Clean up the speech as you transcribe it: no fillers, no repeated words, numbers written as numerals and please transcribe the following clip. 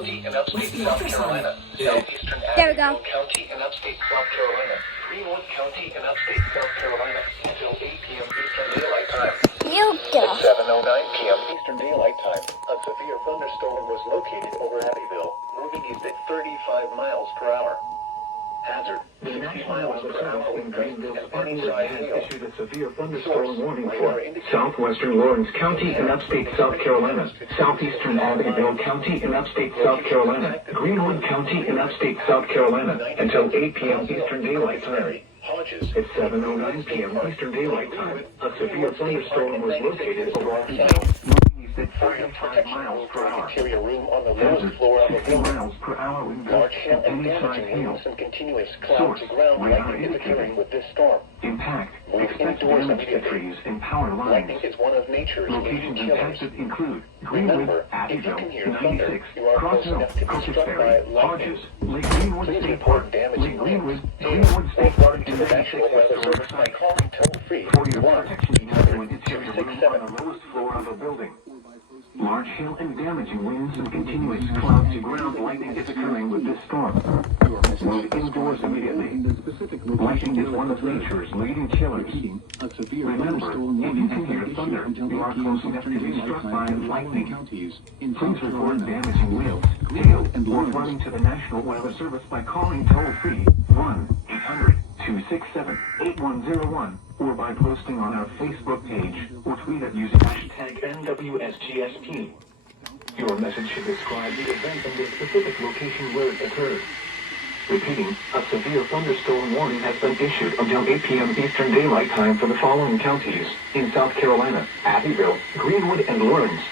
County in upstate South Carolina. Southeastern There we go. Abbeville County in upstate South Carolina. Greenwood County in upstate South Carolina until 8 p.m. Eastern Daylight Time. You go. At 7:09 p.m. Eastern Daylight Time, a severe thunderstorm was located over Abbeville, moving east at 35 miles per hour. Hazard, 60 miles per hour wind gusts and Sunnyside hail. Issued a severe thunderstorm warning for southwestern Lawrence County in upstate South Carolina, southeastern Abbeville County in upstate South Carolina, Greenwood County in upstate South Carolina until 8 p.m. Eastern Daylight Time. At 7:09 p.m. Eastern Daylight Time, a severe thunderstorm was located over Abbeville, moving east at 35 miles per hour. Interior room on the lowest floor of the 50 building. miles per hour wind Large gusts hail and and any size damaging hail. winds and continuous cloud-to-ground lightning is occurring with this storm. Impact. Move Expect indoors damage to immediately. trees and power lines. Lightning is one of nature's leading Locations killers. impacted include Greenwood, Remember, if you Abbeville, can hear thunder, 96, you are close Crossville, enough to be Cocos struck by Ferry, lightning. Hodges, Lake Greenwood Please State report Park, damaging Lake Greenwood, winds, hail, Greenwood or State flooding Park, to and the 96 National Weather historic Service by sites. calling toll-free For your protection, you have to interior room 267. on the lowest floor of a building. Large hail and damaging winds and continuous cloud-to-ground lightning is occurring with this storm. Move indoors immediately. Lightning is one of nature's leading killers. Remember, if you can hear thunder, you are close enough to be struck by lightning. Please report damaging winds, hail, or flooding to the National Weather Service by calling toll-free 1-800-267-8101 or by posting on our Facebook page or tweet it using hashtag NWSGSP. Your message should describe the event and the specific location where it occurred. Repeating, a severe thunderstorm warning has been issued until 8 p.m. Eastern Daylight Time for the following counties in South Carolina: Abbeville, Greenwood, and Lawrence.